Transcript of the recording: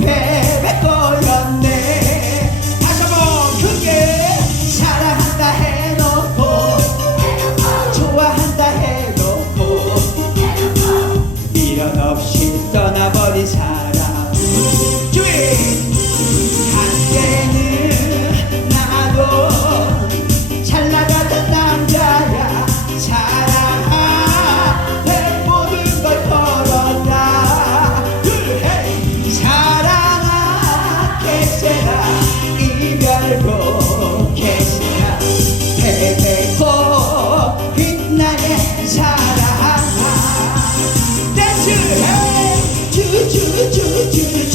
แค่ 사랑아 댄스. 해 주주주주주주주